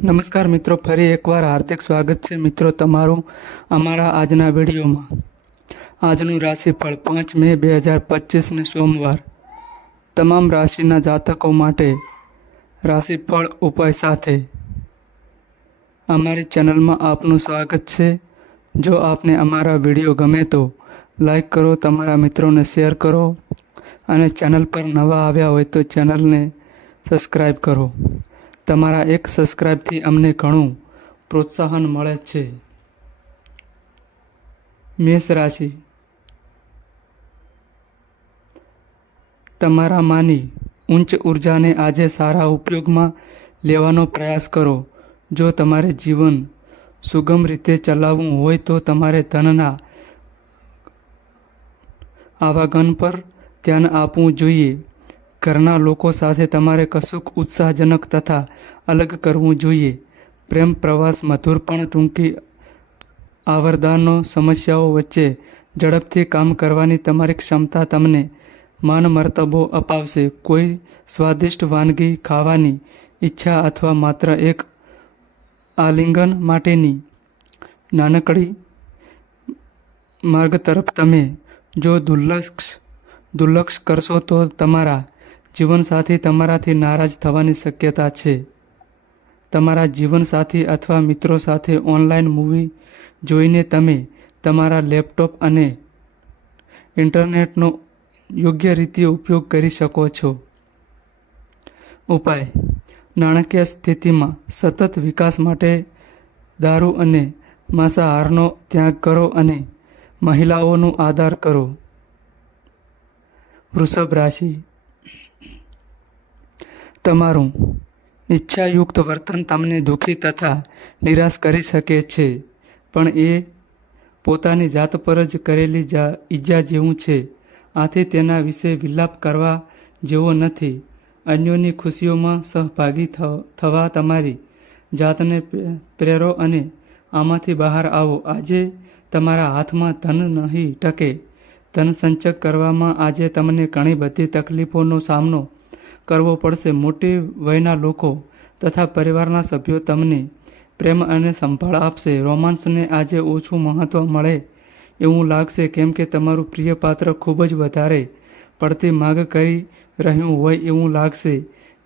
નમસ્કાર મિત્રો, ફરી એકવાર હાર્દિક સ્વાગત છે મિત્રો તમારું અમારા આજના વિડીયોમાં. આજનું રાશિફળ 5 મે 2025 સોમવાર. તમામ રાશિના જાતકો માટે રાશિફળ ઉપાય સાથે અમારી ચેનલમાં આપનું સ્વાગત છે. જો આપને અમારા વિડીયો ગમે તો લાઈક કરો, તમારા મિત્રોને શેર કરો અને ચેનલ પર નવા આવ્યા હોય તો ચેનલને સબસ્ક્રાઈબ કરો. તમારા એક સબસ્ક્રાઈબથી અમને ઘણું પ્રોત્સાહન મળે છે. મેષ રાશિ. તમારામાંની ઉચ્ચ ઉર્જાને આજે સારા ઉપયોગમાં લેવાનો પ્રયાસ કરો. જો તમારે જીવન સુગમ રીતે ચલાવવું હોય તો તમારે ધનના આવાગન પર ધ્યાન આપવું જોઈએ. ઘરના લોકો સાથે તમારે કશુંક ઉત્સાહજનક તથા અલગ કરવું જોઈએ. પ્રેમ પ્રવાસ મધુર પણ ટૂંકી આવરદાનો સમસ્યાઓ વચ્ચે ઝડપથી કામ કરવાની તમારી ક્ષમતા તમને માન મર્તબો અપાવશે. કોઈ સ્વાદિષ્ટ વાનગી ખાવાની ઈચ્છા અથવા માત્ર એક આલિંગન માટેની નાનકડી માર્ગ તરફ તમે જો દુર્લક્ષ કરશો તો તમારા જીવનસાથી તમારાથી નારાજ થવાની શક્યતા છે. તમારા જીવનસાથી અથવા મિત્રો સાથે ઓનલાઈન મૂવી જોઈને તમે તમારા લેપટોપ અને ઇન્ટરનેટનો યોગ્ય રીતે ઉપયોગ કરી શકો છો. ઉપાય: નાણાકીય સ્થિતિમાં સતત વિકાસ માટે દારૂ અને માંસાહારનો ત્યાગ કરો અને મહિલાઓનો આદર કરો. વૃષભ રાશિ. તમારું ઈચ્છાયુક્ત વર્તન તમને દુઃખી તથા નિરાશ કરી શકે છે, પણ એ પોતાની જાત પર જ કરેલી ઈજા જેવું છે. આથી તેના વિશે વિલાપ કરવા જેવો નથી. અન્યોની ખુશીઓમાં સહભાગી થવા તમારી જાતને પ્રેરો અને આમાંથી બહાર આવો. આજે તમારા હાથમાં ધન નહીં ટકે. ધન સંચય કરવામાં આજે તમને ઘણી બધી તકલીફોનો સામનો કરવો પડશે. મોટી વયના લોકો તથા પરિવારના સભ્યો તમને પ્રેમ અને સંભાળ આપશે. રોમાન્સને આજે ઓછું મહત્ત્વ મળે એવું લાગશે, કેમ કે તમારું પ્રિય પાત્ર ખૂબ જ વધારે પડતી માગ કરી રહ્યું હોય એવું લાગશે.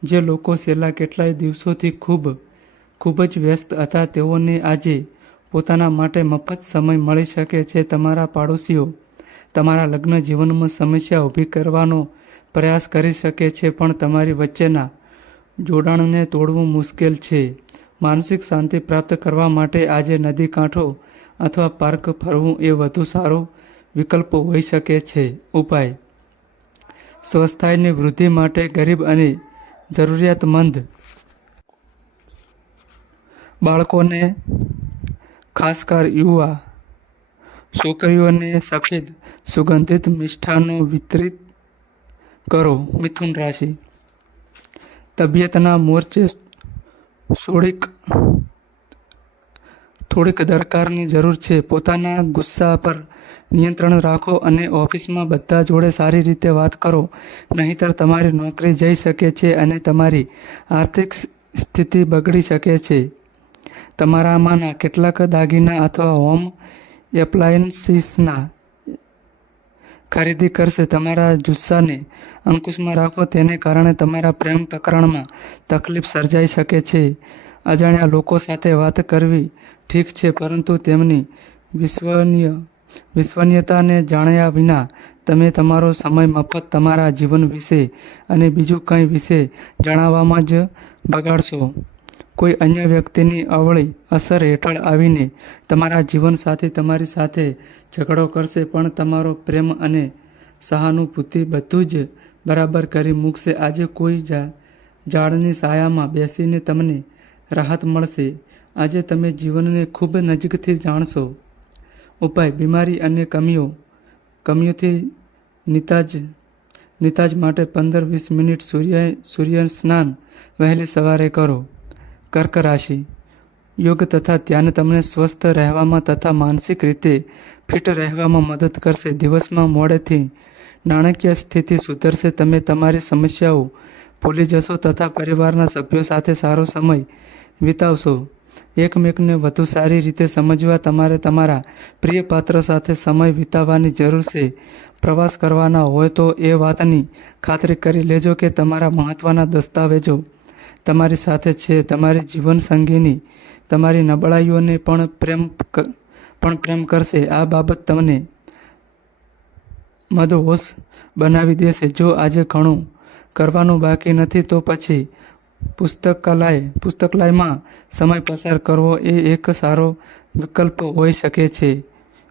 જે લોકો છેલ્લા કેટલાય દિવસોથી ખૂબ જ વ્યસ્ત હતા તેઓને આજે પોતાના માટે મફત સમય મળી શકે છે. તમારા પાડોશીઓ તમારા લગ્ન જીવનમાં સમસ્યા ઊભી કરવાનો પ્રયાસ કરી શકે છે, પણ તમારી વચ્ચેના જોડાણને તોડવું મુશ્કેલ છે. માનસિક શાંતિ પ્રાપ્ત કરવા માટે આજે નદી કાંઠો અથવા પાર્ક ફરવું એ વધુ સારો વિકલ્પ હોઈ શકે છે. ઉપાય: સ્વાસ્થ્યની વૃદ્ધિ માટે ગરીબ અને જરૂરિયાતમંદ બાળકોને, ખાસકર યુવા છોકરીઓને સફેદ સુગંધિત મિષ્ટાનો વિતરિત કરો. મિથુન રાશિ. તબિયતના મોરચે થોડીક દરકારની જરૂર છે. પોતાના ગુસ્સા પર નિયંત્રણ રાખો અને ઓફિસમાં બધા જોડે સારી રીતે વાત કરો, નહીંતર તમારી નોકરી જઈ શકે છે અને તમારી આર્થિક સ્થિતિ બગડી શકે છે. તમારામાંના કેટલાક દાગીના અથવા હોમ એપ્લાયન્સીસના ખરીદી કરશે. તમારા જુસ્સાને અંકુશમાં રાખો, તેને કારણે તમારા પ્રેમ પ્રકરણમાં તકલીફ સર્જાઈ શકે છે. અજાણ્યા લોકો સાથે વાત કરવી ઠીક છે, પરંતુ તેમની વિશ્વસનીયતાને જાણ્યા વિના તમે તમારો સમય મફત તમારા જીવન વિશે અને બીજું કંઈ વિશે જણાવવામાં જ બગાડશો. કોઈ અન્ય વ્યક્તિની અવળી અસર હેઠળ આવીને તમારા જીવનસાથી તમારી સાથે ઝઘડો કરશે, પણ તમારો પ્રેમ અને સહાનુભૂતિ બધું જ બરાબર કરી મૂકશે. આજે કોઈ ઝાડની છાયામાં બેસીને તમને રાહત મળશે. આજે તમે જીવનને ખૂબ નજીકથી જાણશો. ઉપાય: બીમારી અને કમીઓથી નિતાજ માટે 15-20 મિનિટ સૂર્ય સ્નાન વહેલી સવારે કરો. કર્ક રાશિ. યોગ તથા ધ્યાન તમને સ્વસ્થ રહેવામાં તથા માનસિક રીતે ફિટ રહેવામાં મદદ કરશે. દિવસમાં મોડેથી નાણાકીય સ્થિતિ સુધરશે. તમે તમારી સમસ્યાઓ ભૂલી જશો તથા પરિવારના સભ્યો સાથે સારો સમય વિતાવશો. એકમેકને વધુ સારી રીતે સમજવા તમારે તમારા પ્રિય પાત્ર સાથે સમય વિતાવવાની જરૂર છે. પ્રવાસ કરવાના હોય તો એ વાતની ખાતરી કરી લેજો કે તમારા મહત્ત્વના દસ્તાવેજો તમારી સાથે છે. તમારી જીવનસંગીની તમારી નબળાઈઓને પણ પ્રેમ કરશે. આ બાબત તમને મદહોશ બનાવી દેશે. જો આજે ઘણું કરવાનું બાકી નથી તો પછી પુસ્તકાલયમાં સમય પસાર કરવો એ એક સારો વિકલ્પ હોઈ શકે છે.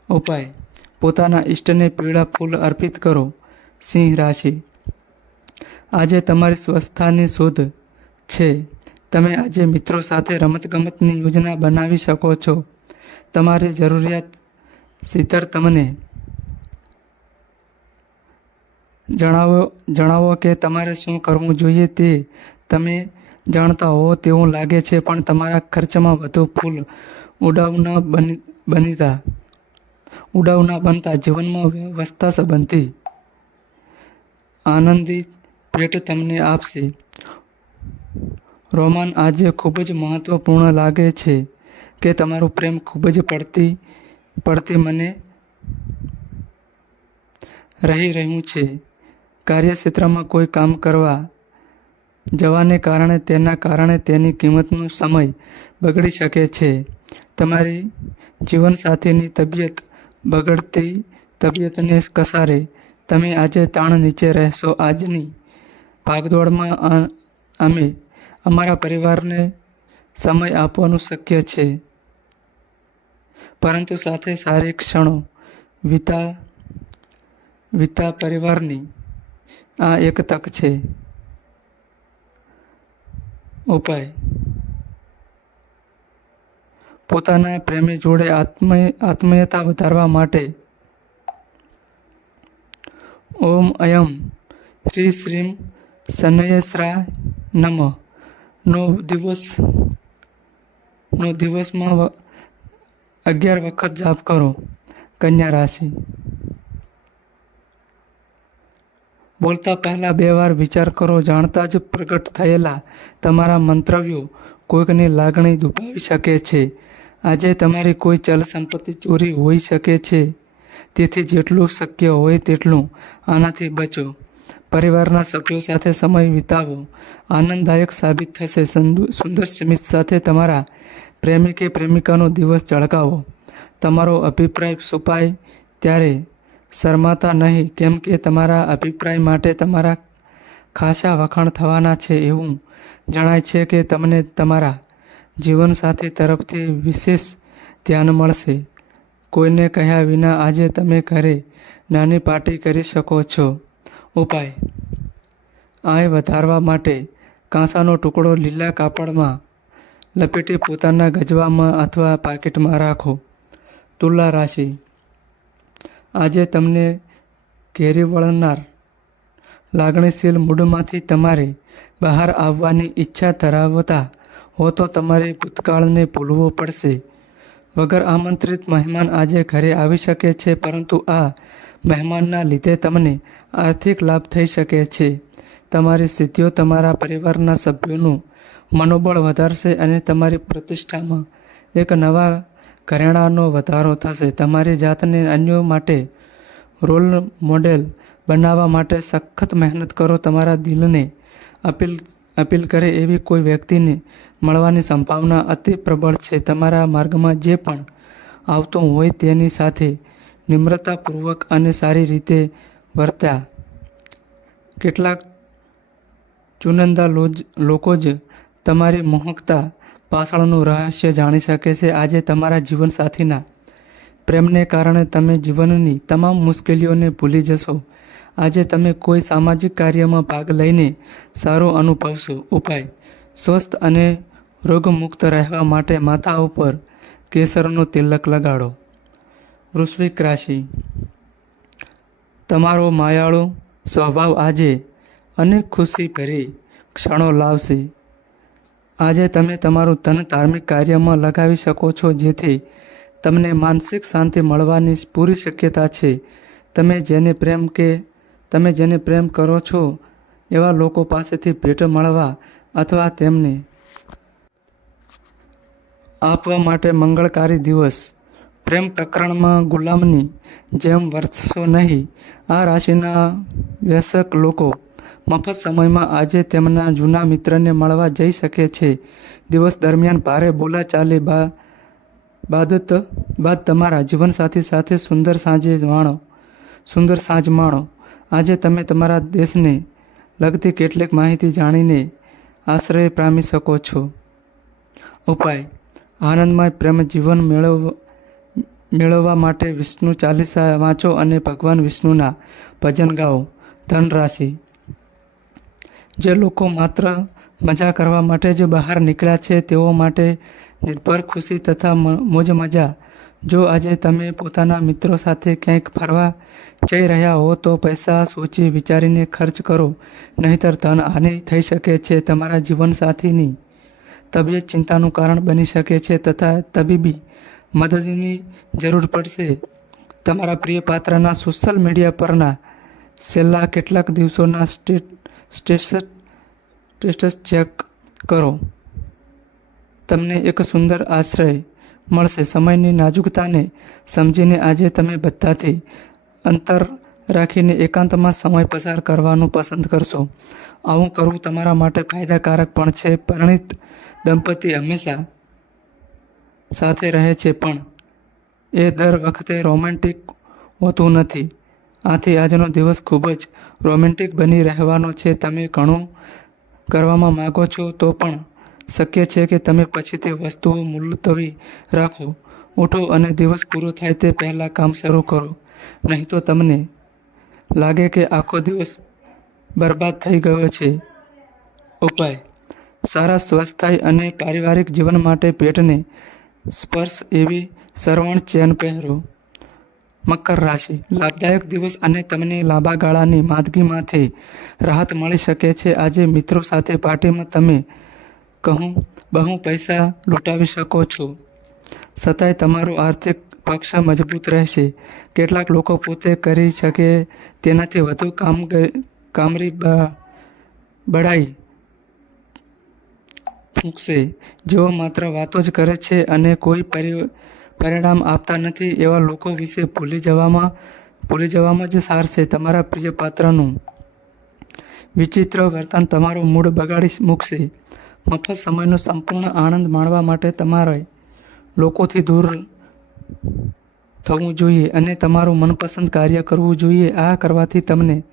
ઉપાય: પોતાના ઈષ્ટને પીળા ફૂલ અર્પિત કરો. સિંહ રાશિ: આજે તમારી સ્વસ્થતાની શોધ છે. તમે આજે મિત્રો સાથે રમતગમતની યોજના બનાવી શકો છો. તમારી જરૂરિયાત સીધર તમને જણાવો કે તમારે શું કરવું જોઈએ તે તમે જાણતા હો તેવું લાગે છે, પણ તમારા ખર્ચમાં વધુ ફૂલ ઉડાવ ન બનતા જીવનમાં વ્યવસ્થા સંબંધી આનંદિત ભેટ તમને આપશે. રોમાન: આજે ખૂબ જ મહત્વપૂર્ણ લાગે છે કે તમારું પ્રેમ ખૂબ જ પડતી મને રહી રહ્યું છે. કાર્યક્ષેત્રમાં કોઈ કામ કરવા જવાને કારણે તેની કિંમતનો સમય બગડી શકે છે. તમારી જીવનસાથીની તબિયત બગડતી તબિયતને કસારે તમે આજે તાણ નીચે રહેશો. આજની ભાગદોડમાં અમે અમારા પરિવારને સમય આપવાનું શક્ય છે, પરંતુ સાથે સારી ક્ષણો વિતા પરિવારની આ એક તક છે. ઉપાય: પોતાના પ્રેમી જોડે આત્મીયતા વધારવા માટે ઓમ અયમ હ્રી શ્રીમ શનૈશ્વરાય નમઃ નો દિવસમાં 11 વખત જાપ કરો. કન્યા રાશિ: બોલતા પહેલા 2 વાર વિચાર કરો. જાણતા જ પ્રગટ થયેલા તમારા મંતવ્યો કોઈકની લાગણી દુભાવી શકે છે. આજે તમારી કોઈ ચલ સંપત્તિ ચોરી હોઈ શકે છે, તેથી જેટલું શક્ય હોય તેટલું આનાથી બચો. પરિવારના સભ્યો સાથે સમય વિતાવો આનંદદાયક સાબિત થશે. સુંદર સ્મિત સાથે તમારા પ્રેમી કે પ્રેમિકાનો દિવસ ચળકાવો. તમારો અભિપ્રાય છુપાય ત્યારે શરમાતા નહીં, કેમ કે તમારા અભિપ્રાય માટે તમારા ખાસા વખાણ થવાના છે. એવું જણાય છે કે તમને તમારા જીવનસાથી તરફથી વિશેષ ધ્યાન મળશે. કોઈને કહ્યા વિના આજે તમે ઘરે નાની પાર્ટી કરી શકો છો. ઉપાય: આય વધારવા માટે કાંસાનો ટુકડો લીલા કાપડમાં લપેટી પોતાના ગજવામાં અથવા પાકીટમાં રાખો. તુલા રાશિ: આજે તમને ઘેરી વળનાર લાગણીશીલ મૂડમાંથી તમારે બહાર આવવાની ઈચ્છા ધરાવતા હો તો તમારે ભૂતકાળને ભૂલવો પડશે. વગર આમંત્રિત મહેમાન આજે ઘરે આવી શકે છે, પરંતુ આ મહેમાનના લીધે તમને આર્થિક લાભ થઈ શકે છે. તમારી સિદ્ધિઓ તમારા પરિવારના સભ્યોનું મનોબળ વધારશે અને તમારી પ્રતિષ્ઠામાં એક નવા ઘરેણાંનો વધારો થશે. તમારી જાતને અન્યો માટે રોલ મોડેલ બનાવવા માટે સખત મહેનત કરો. તમારા દિલને અપીલ કરે એવી કોઈ વ્યક્તિને મળવાની સંભાવના અતિ પ્રબળ છે. તમારા માર્ગમાં જે પણ આવતું હોય તેની સાથે નિમ્રતાપૂર્વક અને સારી રીતે વર્ત્યા. કેટલાક ચુનિંદા લોકો જ તમારી મોહકતા પાછળનું રહસ્ય જાણી શકે છે. આજે તમારા જીવનસાથીના પ્રેમને કારણે તમે જીવનની તમામ મુશ્કેલીઓને ભૂલી જશો. આજે તમે કોઈ સામાજિક કાર્યમાં ભાગ લઈને સારું અનુભવશો. ઉપાય: સ્વસ્થ અને રોગમુક્ત રહેવા માટે માથા ઉપર કેસરનો તિલક લગાડો. વૃશ્ચિક રાશિ: તમારો માયાળુ સ્વભાવ આજે અનેક ખુશીભરી ક્ષણો લાવશે. આજે તમે તમારું ધન ધાર્મિક કાર્યમાં લગાવી શકો છો, જેથી તમને માનસિક શાંતિ મળવાની પૂરી શક્યતા છે. તમે જેને પ્રેમ કરો છો એવા લોકો પાસેથી ભેટ મળવા અથવા તેમને આપવા માટે મંગળકારી દિવસ. પ્રેમ પ્રકરણમાં ગુલામની જેમ વર્તશો નહીં. આ રાશિના વ્યસક લોકો મફત સમયમાં આજે તેમના જૂના મિત્રને મળવા જઈ શકે છે. દિવસ દરમિયાન ભારે બોલાચાલી બાદ તમારા જીવનસાથી સાથે સુંદર સાંજ માણો. આજે તમે તમારા દેશને લગતી કેટલીક માહિતી જાણીને આશ્ચર્ય પામી શકો છો. ઉપાય: આનંદમય પ્રેમ જીવન મેળવવા માટે વિષ્ણુ ચાલીસા વાંચો અને ભગવાન વિષ્ણુના ભજન ગાઓ. ધન રાશિ. જે લોકો માત્ર મજા કરવા માટે જ બહાર નીકળ્યા છે તેઓ માટે નિર્ભર ખુશી તથા મોજ મજા. જો આજે તમે પોતાના મિત્રો સાથે ક્યાંક ફરવા જઈ રહ્યા હો તો પૈસા સોચી વિચારીને ખર્ચ કરો, નહીંતર ધન હાનિ થઈ શકે છે. તમારા જીવનસાથીની તબિયત ચિંતાનું કારણ બની શકે છે તથા તબીબી મદદની જરૂર પડશે. તમારા પ્રિય પાત્રના સોશિયલ મીડિયા પરના છેલ્લા કેટલાક દિવસોના સ્ટેટસ ચેક કરો. તમને એક સુંદર આશ્રય મળશે. સમયની નાજુકતાને સમજીને આજે તમે બધાથી અંતર રાખીને એકાંતમાં સમય પસાર કરવાનું પસંદ કરશો. આવું કરવું તમારા માટે ફાયદાકારક પણ છે. પરિણીત દંપતી હંમેશા સાથે રહે છે પણ એ દર વખતે રોમેન્ટિક હોતું નથી. આથી આજનો દિવસ ખૂબ જ રોમેન્ટિક બની રહેવાનો છે. તમે ઘણું કરવામાં માગો છો તો પણ શક્ય છે કે તમે પછીથી વસ્તુઓ મુલતવી રાખો. ઉઠો અને દિવસ પૂરો થાય તે પહેલાં કામ શરૂ કરો, નહીં તો તમને લાગે કે આખો દિવસ બરબાદ થઈ ગયો છે. ઉપાય: સારા સ્વાસ્થ્ય અને પારિવારિક જીવન માટે પેટને સ્પર્શ એવી શ્રવણ ચેન પહેરો. મકર રાશિ. લાભદાયક દિવસ અને તમને લાંબા ગાળાની માંદગીમાંથી રાહત મળી શકે છે. આજે મિત્રો સાથે પાર્ટીમાં તમે બહુ પૈસા લૂંટાવી શકો છો, છતાંય તમારો આર્થિક પક્ષ મજબૂત રહેશે. કેટલાક લોકો પોતે કરી શકે તેનાથી વધુ કામરી બળાઈ ફૂંકશે. જેઓ માત્ર વાતો જ કરે છે અને કોઈ પરિણામ આપતા નથી એવા લોકો વિશે ભૂલી જવામાં જ સારશે. તમારા પ્રિય પાત્રનું વિચિત્ર વર્તન તમારો મૂડ બગાડી મૂકશે. મફત સમયનો સંપૂર્ણ આનંદ માણવા માટે તમારે લોકોથી દૂર થવું જોઈએ અને તમારું મનપસંદ કાર્ય કરવું જોઈએ. આ કરવાથી તમને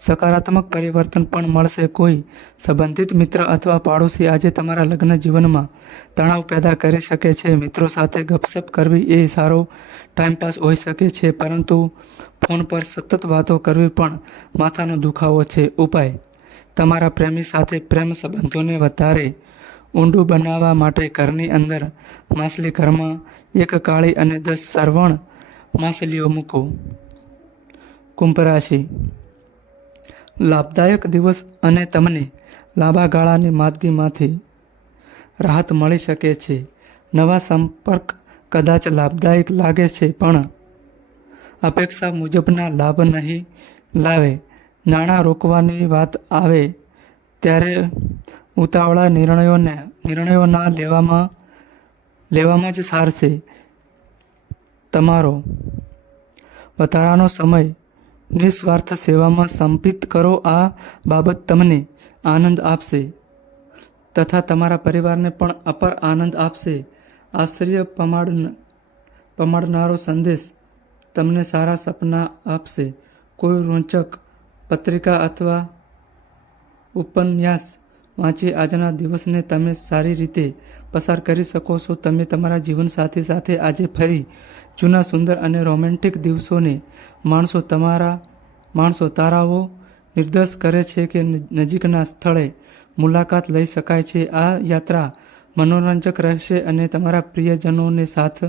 સકારાત્મક પરિવર્તન પણ મળશે. કોઈ સંબંધિત મિત્ર અથવા પાડોશી આજે તમારા લગ્ન જીવનમાં તણાવ પેદા કરી શકે છે. મિત્રો સાથે ગપસપ કરવી એ સારો ટાઈમપાસ હોઈ શકે છે, પરંતુ ફોન પર સતત વાતો કરવી પણ માથાનો દુખાવો છે. ઉપાય: તમારા પ્રેમી સાથે પ્રેમ સંબંધોને વધારે ઊંડું બનાવવા માટે ઘરની અંદર માછલી ઘરમાં એક કાળી અને 10 શ્રાવણ માછલીઓ મૂકો. કુંભ રાશિ. લાભદાયક દિવસ અને તમને લાંબા ગાળાની માંદગીમાંથી રાહત મળી શકે છે. નવા સંપર્ક કદાચ લાભદાયક લાગે છે પણ અપેક્ષા મુજબના લાભ નહીં લાવે. નાણાં રોકવાની વાત આવે ત્યારે ઉતાવળા નિર્ણયો ના લેવામાં જ સારશે. તમારો વધારાનો સમય નિસ્વાર્થ સેવામાં સમર્પિત કરો. આ બાબત તમને આનંદ આપશે તથા તમારા પરિવારને પણ અપાર આનંદ આપશે. આશ્ચર્ય પમાડનારો સંદેશ તમને સારા સપના આપશે. કોઈ રોચક પત્રિકા અથવા ઉપન્યાસ વાંચી આજના દિવસને તમે સારી રીતે પસાર કરી શકો છો. તમે તમારા જીવનસાથી સાથે આજે ફરી જૂના સુંદર અને રોમેન્ટિક દિવસોને માણસો. તારાઓ નિર્દેશ કરે છે કે નજીકના સ્થળે મુલાકાત લઈ શકાય છે. આ યાત્રા મનોરંજક રહેશે અને તમારા પ્રિયજનોને સાથ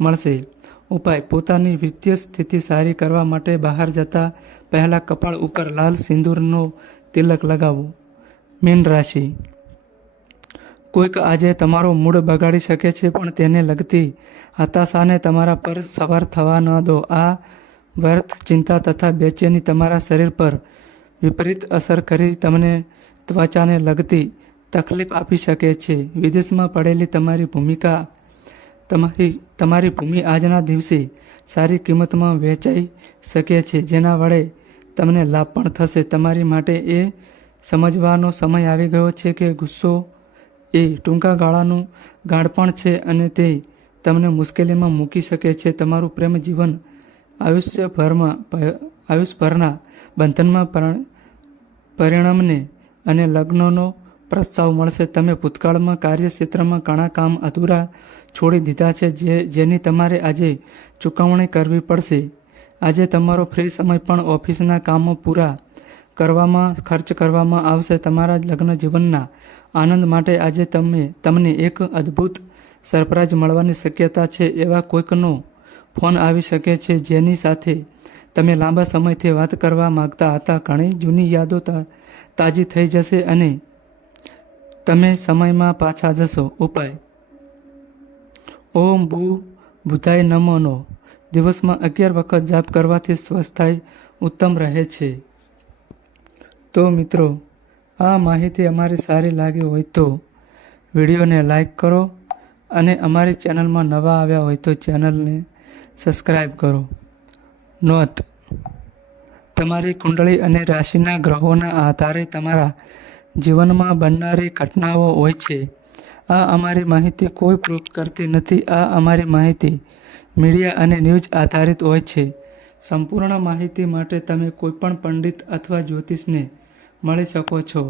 મળશે. ઉપાય: પોતાની વિત્તીય સ્થિતિ સારી કરવા માટે બહાર જતા પહેલા કપાળ ઉપર લાલ સિંદૂરનો તિલક લગાવો. મીન રાશિ. કોઈક આજે તમારો મૂડ બગાડી શકે છે પણ તેને લગતી હતાશાને તમારા પર સવાર થવા ન દો. આ વ્યર્થ ચિંતા તથા બેચેની તમારા શરીર પર વિપરીત અસર કરી તમને ત્વચાને લગતી તકલીફ આપી શકે છે. વિદેશમાં પડેલી તમારી ભૂમિકા તમારી ભૂમિ આજના દિવસે સારી કિંમતમાં વેચાઈ શકે છે, જેના વડે તમને લાભ પણ થશે. તમારી માટે એ સમજવાનો સમય આવી ગયો છે કે ગુસ્સો એ ટૂંકા ગાળાનું ગાળપણ છે અને તે તમને મુશ્કેલીમાં મૂકી શકે છે. તમારું પ્રેમ જીવન આયુષ્યભરના બંધનમાં પરિણમને અને લગ્નનો પ્રસ્તાવ મળશે. તમે ભૂતકાળમાં કાર્યક્ષેત્રમાં ઘણા કામ અધૂરા છોડી દીધા છે, જેની તમારે આજે ચૂકવણી કરવી પડશે. આજે તમારો ફ્રી સમય પણ ઓફિસના કામો પૂરા કરવામાં ખર્ચ કરવામાં આવશે. તમારા લગ્ન જીવનના આનંદ માટે આજે તમને એક અદ્ભુત સરપ્રાઈઝ મળવાની શક્યતા છે. એવા કોઈકનો ફોન આવી શકે છે જેની સાથે તમે લાંબા સમયથી વાત કરવા માંગતા હતા. ઘણી જૂની યાદો તાજી થઈ જશે અને તમે સમયમાં પાછા જશો. ઉપાય: ઓમ બુધાય નમોનો દિવસમાં 11 વખત જાપ કરવાથી સ્વાસ્થ્ય ઉત્તમ રહે છે. તો મિત્રો, આ માહિતી અમારી સારી લાગી હોય તો વિડીયોને લાઈક કરો અને અમારી ચેનલમાં નવા આવ્યા હોય તો ચેનલને સબસ્ક્રાઈબ કરો. નોંધ: તમારી કુંડળી અને રાશિના ગ્રહોના આધારે તમારા જીવનમાં બનનારી ઘટનાઓ હોય છે. આ અમારી માહિતી કોઈ પ્રૂફ કરતી નથી. આ અમારી માહિતી મીડિયા અને ન્યૂઝ આધારિત હોય છે. સંપૂર્ણ માહિતી માટે તમે કોઈપણ પંડિત અથવા જ્યોતિષને મળી શકો છો.